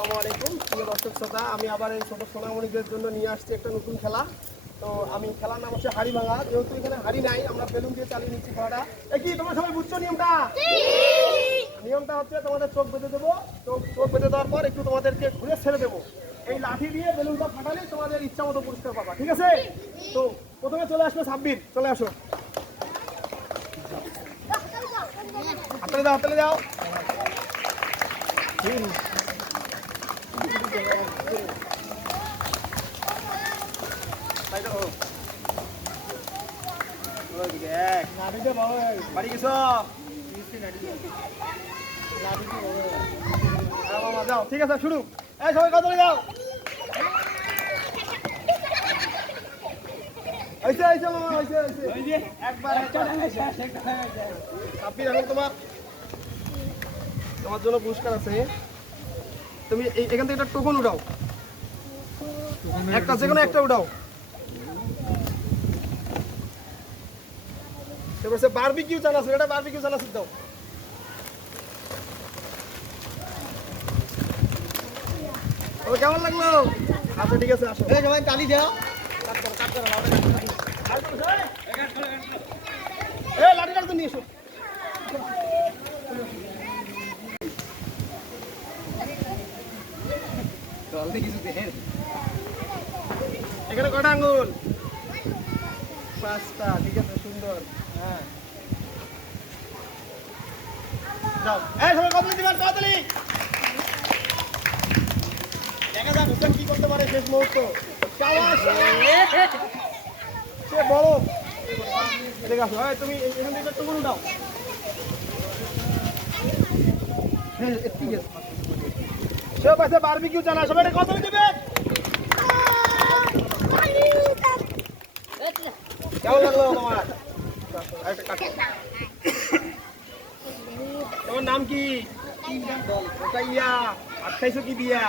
আসসালামু আলাইকুম প্রিয় দর্শক শ্রোতা, আমি আবার এই ছোট সোনামণিদের জন্য নিয়ে আসছি একটা নতুন খেলা। তো আমি খেলার নাম হচ্ছে হাড়ি ভাঙা। যেহেতু এখানে হাড়ি নাই, আমরা বেলুন দিয়ে চালিয়ে নিচ্ছি খেলাটা। কি তোমরা সবাই বুঝছো নিয়মটা? নিয়মটা হচ্ছে তোমাদের চোখ বেঁধে দেবো। চোখ বেঁধে দেওয়ার পর একটু তোমাদেরকে ঘুরে ছেড়ে দেবো। এই লাঠি দিয়ে বেলুনটা ফাটালে তোমাদের ইচ্ছা মতো পুরস্কার পাবা, ঠিক আছে? তো প্রথমে চলে আসবে সাব্বির, চলে আসো। হাততালি দাও, হাততালি দাও। বাড়ি গেছ? যাও, ঠিক আছে, শুরু। এই সবাই কত যাও। তোমার জন্য পুরস্কার আছে। তুমি এখান থেকে একটা টোকন উঠাও, একটা যে কোনো একটা উঠাও। এবার বারবিকিউ চানাচুর, এটা বারবিকিউ চানাচুর দাও। কেমন লাগলো? আচ্ছা ঠিক আছে, আসো সবাই তালি দাও। লাঠি কাটতে নিয়ে এসো। এখানে কটা আঙ্গুল? 5টা, ঠিক আছে, সুন্দর। হ্যাঁ, যাও। এই সবাই কতলি দিবেন, কতলি। দেখা যাক হুসেন কি করতে পারে শেষ মুহূর্ত। সে বড়। ঠিক আছে, তুমি এখান থেকে একটু দাও। হ্যাঁ, ঠিক আছে। সে পাশে বারবিকিউ চানা, সবাই কতলি দিবেন। কেমন লাগলো তোমার? তোমার নাম কি? ভাত খাইছো কি দিয়া?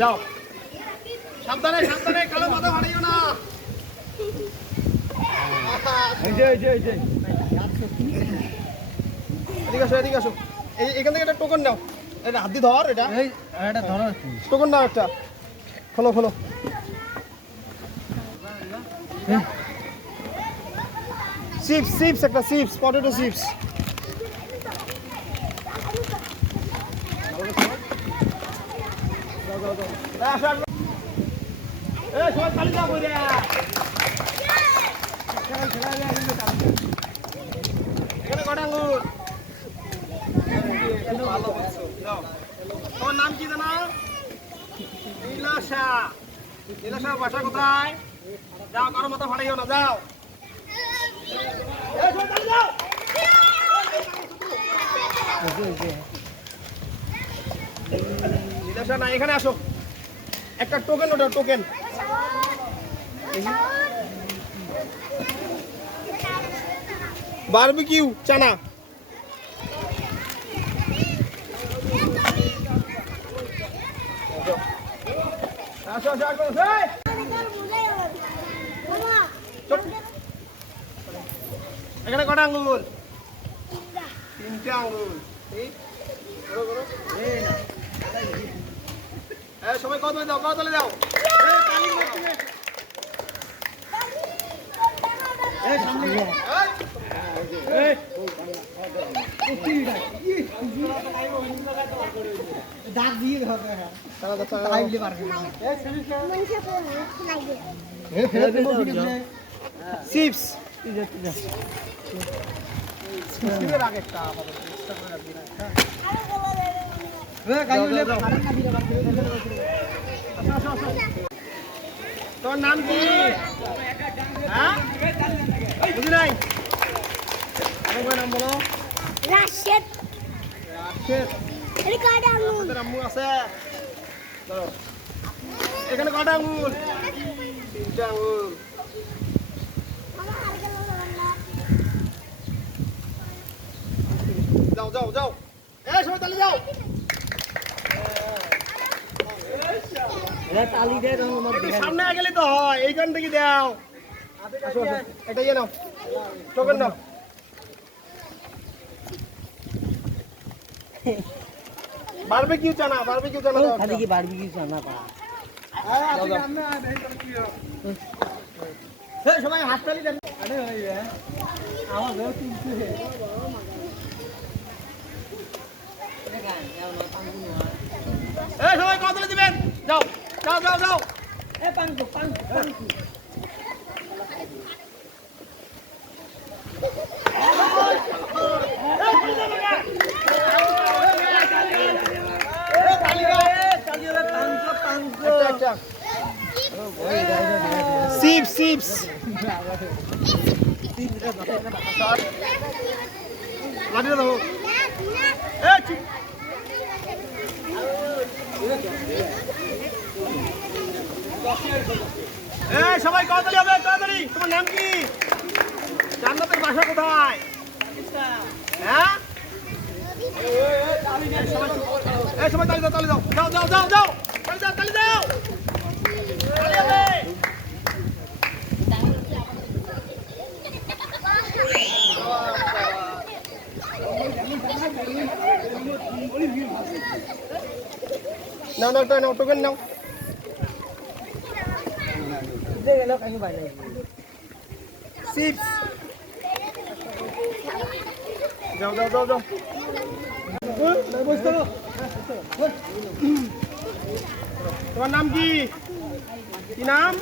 যাও, সাবধানে সাবধানে, কালো মাথা ফাটাইও না। এদিকে আসো, এদিকে আসো। এখান থেকে একটা টোকন নাও। এটা হাত দিয়ে ধর, এটা টোকন নাও একটা। খোলো খোলো। চিপস, চিপস একটা, চিপস, পটেটো চিপস। সবাই খালি যাবো। এখানে কটা আঙ্গুর? ভালো বলছো। তোমার নাম কি জানো? নীলাশা। নীলাশা বাসা কোথায়? যাও, কারো মাথা ফাটাইও না, যাও। নীলাশা না, এখানে আসো। একটা টোকেন ওটা, টোকেন। বারবিকিউ চানা। আসো আসো আসো। এখানে কটা আঙ্গুল? 3টে আঙ্গুল। সবাই কত দাও, কত দাও। দাগ দিয়ে চিপস। তোর নাম কি? বুঝি নাই, নাম বলো। রাশেদ। রাশেদ। আম্মু আছে? এখানে কটা আঙ্গুল? 3টে আঙ্গুল। যাও যাও যাও। সবাই তালি যাও। সামনে গেলে তো হয়, এইখান থেকে দাও। এটা ইয়ে নাও, টোকেন নাও। বারবিকিউ চানা দাও খালি কি বারবিকিউ চানা পা সবাই হাততালি দেন। আমার ঘর তুলছে সবাই কতলে দিবেন? যাও যাও যাও যাও। এ পাঙ্কু চিপস লাঠি দাও। সবাই কতলি হবে? তাড়াতাড়ি। তোমার নাম কি? জান্নাতের বাসা কোথায়? হ্যাঁ সবাই তালি দাও তালি দাও। যাও যাও যাও যাও তালি দাও তালি দাও। তালি হবে। নাও নাও নাও টোকেন নাও। চিপস যাও যাও যাও যাও। তোমার নাম কি? কি নাম?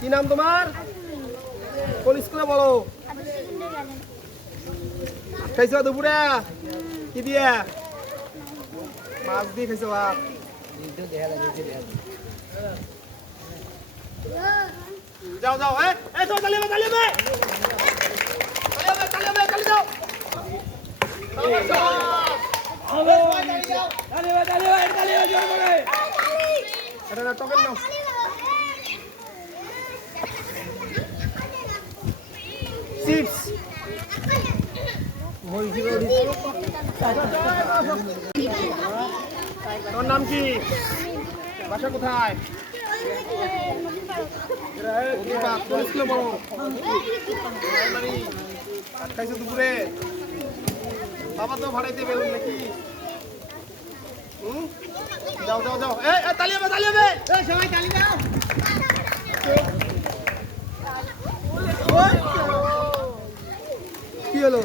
কি নাম তোমার? কোন স্কুলে বলো? খাইছো দুপুরে কি দিয়ে? মাছ দিয়ে খাইছো ভাত? যাও যাও। সবাই তালি হবে তালি হবে তালি হবে তালি দাও। এটা না টোকেন নাও। চিপস তোর নাম কি? বাসা কোথায়? কোন স্কুলে পড়ো? ভাত খাইছো দুপুরে? বাবা তো ভাড়াইতে বেরোন নাকি? যাও যাও যাও। তালি হবে তালি হবে। সবাই তালি দাও। কি হলো?